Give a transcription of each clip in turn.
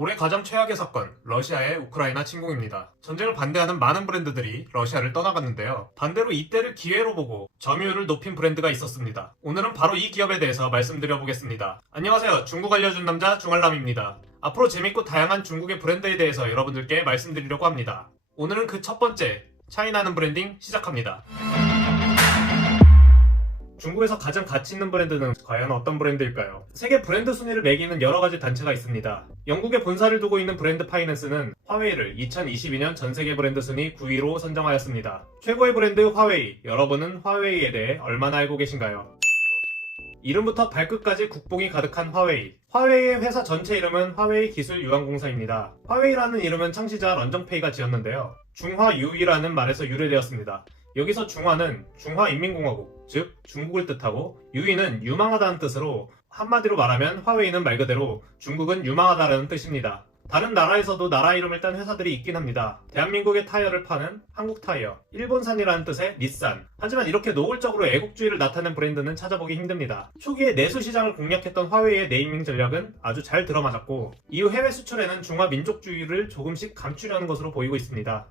올해 가장 최악의 사건, 러시아의 우크라이나 침공입니다. 전쟁을 반대하는 많은 브랜드들이 러시아를 떠나갔는데요. 반대로 이때를 기회로 보고 점유율을 높인 브랜드가 있었습니다. 오늘은 바로 이 기업에 대해서 말씀드려보겠습니다. 안녕하세요. 중국 알려준 남자 중알람입니다. 앞으로 재밌고 다양한 중국의 브랜드에 대해서 여러분들께 말씀드리려고 합니다. 오늘은 그 첫 번째, 차이나는 브랜딩 시작합니다. 중국에서 가장 가치 있는 브랜드는 과연 어떤 브랜드일까요? 세계 브랜드 순위를 매기는 여러 가지 단체가 있습니다. 영국에 본사를 두고 있는 브랜드 파이낸스는 화웨이를 2022년 전세계 브랜드 순위 9위로 선정하였습니다. 최고의 브랜드 화웨이, 여러분은 화웨이에 대해 얼마나 알고 계신가요? 이름부터 발끝까지 국뽕이 가득한 화웨이. 화웨이의 회사 전체 이름은 화웨이 기술유한공사입니다. 화웨이라는 이름은 창시자 런정페이가 지었는데요. 중화유이라는 말에서 유래되었습니다. 여기서 중화는 중화인민공화국, 즉 중국을 뜻하고 유이는 유망하다는 뜻으로 한마디로 말하면 화웨이는 말 그대로 중국은 유망하다라는 뜻입니다. 다른 나라에서도 나라 이름을 딴 회사들이 있긴 합니다. 대한민국의 타이어를 파는 한국타이어, 일본산이라는 뜻의 닛산. 하지만 이렇게 노골적으로 애국주의를 나타낸 브랜드는 찾아보기 힘듭니다. 초기에 내수 시장을 공략했던 화웨이의 네이밍 전략은 아주 잘 들어맞았고 이후 해외 수출에는 중화 민족주의를 조금씩 감추려는 것으로 보이고 있습니다.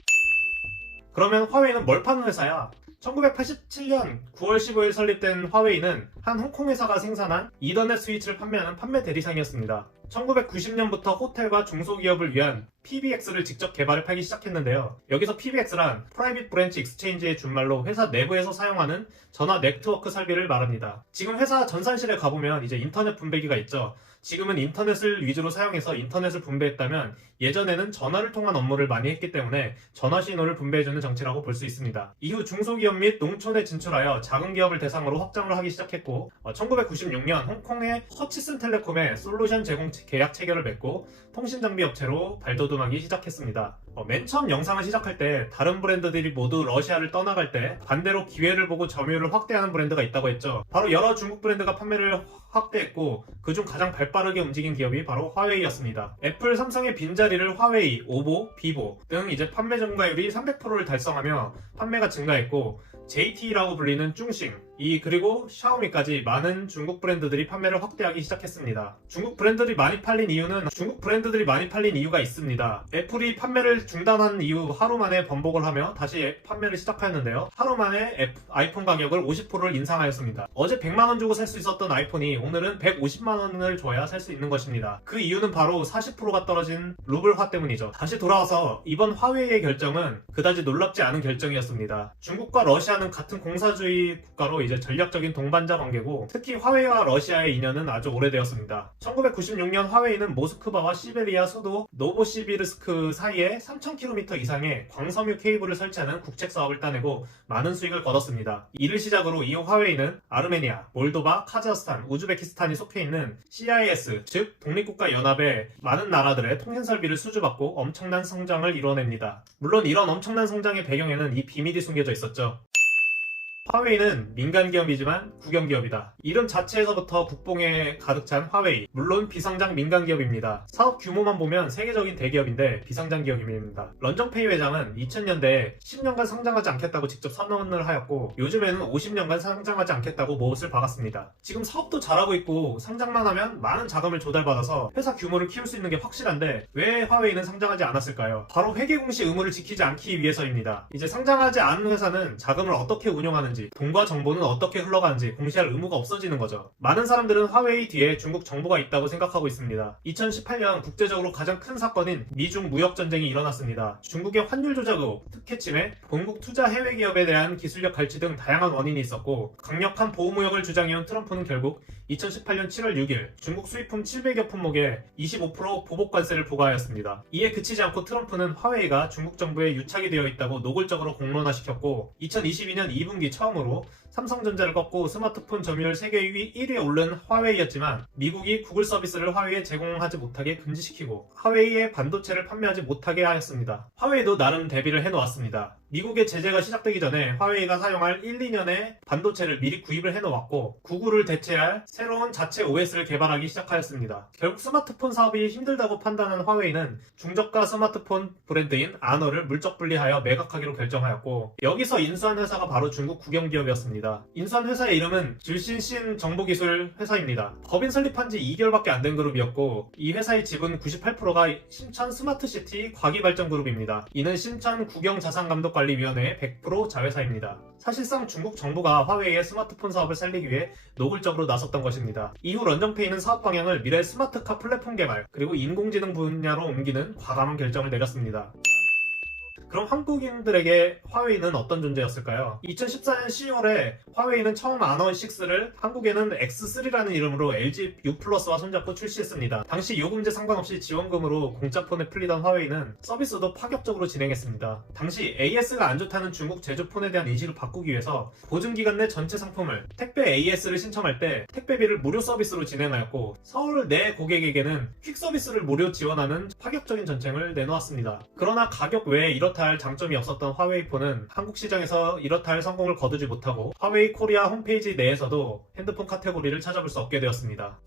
그러면 화웨이는 뭘 파는 회사야? 1987년 9월 15일 설립된 화웨이는 한 홍콩 회사가 생산한 이더넷 스위치를 판매하는 판매 대리상이었습니다. 1990년부터 호텔과 중소기업을 위한 PBX를 직접 개발해 팔기 시작했는데요. 여기서 PBX란 프라이빗 브랜치 익스체인지의 준말로 회사 내부에서 사용하는 전화 네트워크 설비를 말합니다. 지금 회사 전산실에 가보면 이제 인터넷 분배기가 있죠. 지금은 인터넷을 위주로 사용해서 인터넷을 분배했다면 예전에는 전화를 통한 업무를 많이 했기 때문에 전화 신호를 분배해주는 장치라고 볼 수 있습니다. 이후 중소기업 및 농촌에 진출하여 작은 기업을 대상으로 확장을 하기 시작했고 1996년 홍콩의 허치슨 텔레콤에 솔루션 제공 계약 체결을 맺고 통신장비 업체로 발돋움하기 시작했습니다. 맨 처음 영상을 시작할 때 다른 브랜드들이 모두 러시아를 떠나갈 때 반대로 기회를 보고 점유율을 확대하는 브랜드가 있다고 했죠. 바로 여러 중국 브랜드가 판매를 확대했고 그중 가장 발빠르게 움직인 기업이 바로 화웨이였습니다. 애플, 삼성의 빈자리를 화웨이, 오보, 비보 등 이제 판매 증가율이 300%를 달성하며 판매가 증가했고 JT라고 불리는 쭝싱, 그리고 샤오미까지 많은 중국 브랜드들이 판매를 확대하기 시작했습니다. 중국 브랜드들이 많이 팔린 이유가 있습니다. 애플이 판매를 중단한 이후 하루 만에 번복을 하며 다시 판매를 시작하였는데요. 하루 만에 아이폰 가격을 50%를 인상하였습니다. 어제 100만원 주고 살 수 있었던 아이폰이 오늘은 150만원을 줘야 살 수 있는 것입니다. 그 이유는 바로 40%가 떨어진 루블화 때문이죠. 다시 돌아와서 이번 화웨이의 결정은 그다지 놀랍지 않은 결정이었습니다. 중국과 러시아는 같은 공사주의 국가로 이제 전략적인 동반자 관계고 특히 화웨이와 러시아의 인연은 아주 오래되었습니다. 1996년 화웨이는 모스크바와 시베리아 수도 노보시비르스크 사이에 3000km 이상의 광섬유 케이블을 설치하는 국책 사업을 따내고 많은 수익을 거뒀습니다. 이를 시작으로 이후 화웨이는 아르메니아, 몰도바, 카자흐스탄, 우즈베키스탄이 속해 있는 CIS, 즉 독립국가 연합의 많은 나라들의 통신 설비를 수주받고 엄청난 성장을 이뤄냅니다. 물론 이런 엄청난 성장의 배경에는 이 비밀이 숨겨져 있었죠. 화웨이는 민간기업이지만 국영기업이다. 이름 자체에서부터 국뽕에 가득 찬 화웨이. 물론 비상장 민간기업입니다. 사업 규모만 보면 세계적인 대기업인데 비상장 기업입니다. 런정페이 회장은 2000년대에 10년간 성장하지 않겠다고 직접 선언을 하였고 요즘에는 50년간 성장하지 않겠다고 못을 박았습니다. 지금 사업도 잘하고 있고 성장만 하면 많은 자금을 조달받아서 회사 규모를 키울 수 있는 게 확실한데 왜 화웨이는 성장하지 않았을까요? 바로 회계공시 의무를 지키지 않기 위해서입니다. 이제 성장하지 않은 회사는 자금을 어떻게 운용하는지 돈과 정보는 어떻게 흘러가는지 공시할 의무가 없어지는 거죠. 많은 사람들은 화웨이 뒤에 중국 정부가 있다고 생각하고 있습니다. 2018년 국제적으로 가장 큰 사건인 미중 무역전쟁이 일어났습니다. 중국의 환율 조작 의혹, 특혜 침해, 본국 투자 해외 기업에 대한 기술력 갈취 등 다양한 원인이 있었고 강력한 보호무역을 주장해온 트럼프는 결국 2018년 7월 6일 중국 수입품 700여 품목에 25% 보복관세를 부과하였습니다. 이에 그치지 않고 트럼프는 화웨이가 중국 정부에 유착이 되어 있다고 노골적으로 공론화시켰고 2022년 2분기 처음으로 삼성전자를 꺾고 스마트폰 점유율 세계 1위에 오른 화웨이였지만 미국이 구글 서비스를 화웨이에 제공하지 못하게 금지시키고 화웨이의 반도체를 판매하지 못하게 하였습니다. 화웨이도 나름 대비를 해놓았습니다. 미국의 제재가 시작되기 전에 화웨이가 사용할 1, 2년의 반도체를 미리 구입을 해놓았고 구글을 대체할 새로운 자체 OS를 개발하기 시작하였습니다. 결국 스마트폰 사업이 힘들다고 판단한 화웨이는 중저가 스마트폰 브랜드인 아너를 물적 분리하여 매각하기로 결정하였고 여기서 인수한 회사가 바로 중국 국영기업이었습니다. 인수한 회사의 이름은 질신신 정보기술 회사입니다. 법인 설립한 지 2개월밖에 안 된 그룹이었고 이 회사의 지분 98%가 신천 스마트시티 과기발전그룹입니다. 이는 신천 국영자산감독관리위원회의 100% 자회사입니다. 사실상 중국 정부가 화웨이의 스마트폰 사업을 살리기 위해 노골적으로 나섰던 것입니다. 이후 런정페이는 사업 방향을 미래 스마트카 플랫폼 개발 그리고 인공지능 분야로 옮기는 과감한 결정을 내렸습니다. 그럼 한국인들에게 화웨이는 어떤 존재였을까요? 2014년 10월에 화웨이는 처음 아너6를 한국에는 X3라는 이름으로 LG U+와 손잡고 출시했습니다. 당시 요금제 상관없이 지원금으로 공짜 폰에 풀리던 화웨이는 서비스도 파격적으로 진행했습니다. 당시 AS가 안 좋다는 중국 제조폰에 대한 인식을 바꾸기 위해서 보증기간 내 전체 상품을 택배 AS를 신청할 때 택배비를 무료 서비스로 진행하였고 서울 내 고객에게는 퀵 서비스를 무료 지원하는 파격적인 전쟁을 내놓았습니다. 그러나 가격 외에 이렇다 할 장점이 없었던 화웨이 폰은 한국 시장에서 이렇다 할 성공을 거두지 못하고 화웨이 코리아 홈페이지 내에서도 핸드폰 카테고리를 찾아볼 수 없게 되었습니다.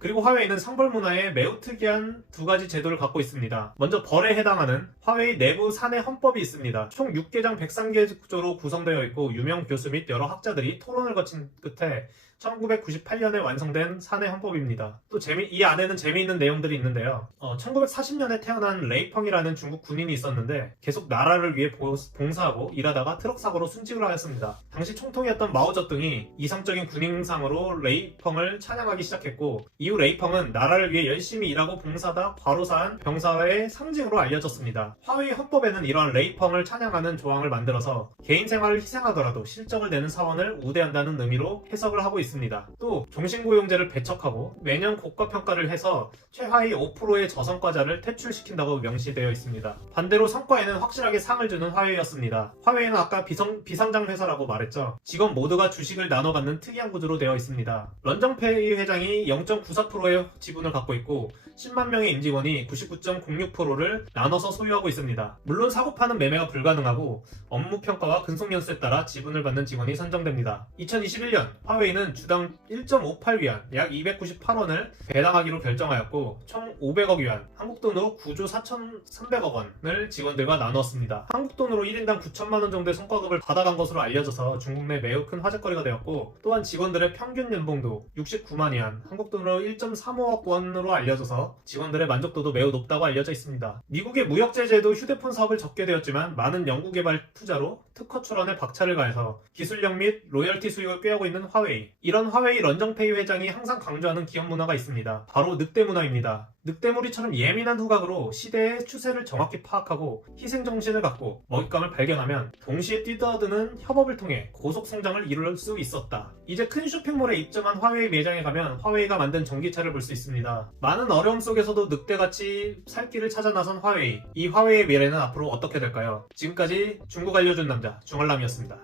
그리고 화웨이는 상벌 문화에 매우 특이한 두 가지 제도를 갖고 있습니다. 먼저 벌에 해당하는 화웨이 내부 사내 헌법이 있습니다. 총 6개장 103개조로 구성되어 있고 유명 교수 및 여러 학자들이 토론을 거친 끝에 1998년에 완성된 사내 헌법입니다. 또 이 안에는 재미있는 내용들이 있는데요. 1940년에 태어난 레이펑이라는 중국 군인이 있었는데 계속 나라를 위해 봉사하고 일하다가 트럭 사고로 순직을 하였습니다. 당시 총통이었던 마오쩌둥이 이상적인 군인상으로 레이펑을 찬양하기 시작했고 이후 레이펑은 나라를 위해 열심히 일하고 봉사다 과로사한 병사의 상징으로 알려졌습니다. 화웨이 헌법에는 이러한 레이펑을 찬양하는 조항을 만들어서 개인 생활을 희생하더라도 실적을 내는 사원을 우대한다는 의미로 해석을 하고 있습니다. 또 종신고용제를 배척하고 매년 고가평가를 해서 최하위 5%의 저성과자를 퇴출시킨다고 명시되어 있습니다. 반대로 성과에는 확실하게 상을 주는 화웨이였습니다. 화웨이는 아까 비상장 회사라고 말했죠. 직원 모두가 주식을 나눠 갖는 특이한 구조로 되어 있습니다. 런정페이 회장이 0.94%의 지분을 갖고 있고 10만 명의 임직원이 99.06%를 나눠서 소유하고 있습니다. 물론 사고파는 매매가 불가능하고 업무 평가와 근속연수에 따라 지분을 받는 직원이 선정됩니다. 2021년 화웨이는 주당 1.58위안 약 298원을 배당하기로 결정하였고 총 500억 위안 한국 돈으로 9조 4,300억 원을 직원들과 나누었습니다. 한국 돈으로 1인당 9천만 원 정도의 성과급을 받아간 것으로 알려져서 중국 내 매우 큰 화제거리가 되었고 또한 직원들의 평균 연봉도 69만 위안 한국 돈으로 1.35억 원으로 알려져서 직원들의 만족도도 매우 높다고 알려져 있습니다. 미국의 무역 제재도 휴대폰 사업을 접게 되었지만 많은 연구개발 투자로 특허 출원에 박차를 가해서 기술력 및 로열티 수익을 꾀하고 있는 화웨이. 이런 화웨이 런정페이 회장이 항상 강조하는 기업 문화가 있습니다. 바로 늑대 문화입니다. 늑대무리처럼 예민한 후각으로 시대의 추세를 정확히 파악하고 희생정신을 갖고 먹잇감을 발견하면 동시에 뛰어드는 협업을 통해 고속성장을 이룰 수 있었다. 이제 큰 쇼핑몰에 입점한 화웨이 매장에 가면 화웨이가 만든 전기차를 볼 수 있습니다. 많은 어려움 속에서도 늑대같이 살 길을 찾아 나선 화웨이. 이 화웨이의 미래는 앞으로 어떻게 될까요? 지금까지 중국 알려준 남자 중얼남이었습니다.